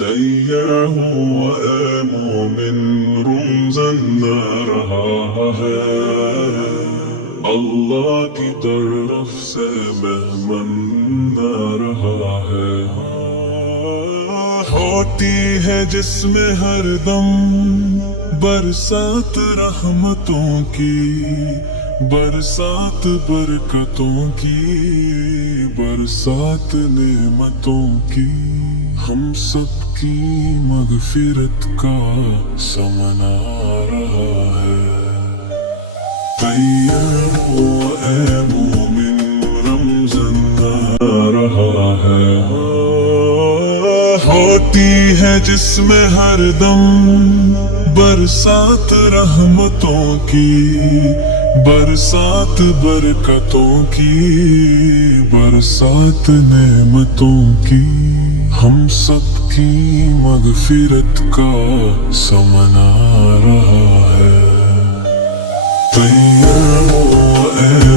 تیار ہوں اے مومن رمضان آ رہا ہے، اللہ کی طرف سے مہمان آ رہا ہے۔ ہوتی ہے جس میں ہر دم برسات رحمتوں کی، برسات برکتوں کی، برسات نعمتوں کی، ہم سب کی مغفرت کا سمن آ رہا ہے۔ تیار ہو اے مومن رمضان آ رہا ہے، ہوتی ہے جس میں ہر دم برسات رحمتوں کی، برسات برکتوں کی، برسات نعمتوں کی، ہم سب کی مغفرت کا سمن آ رہا ہے۔ تیار ہو اے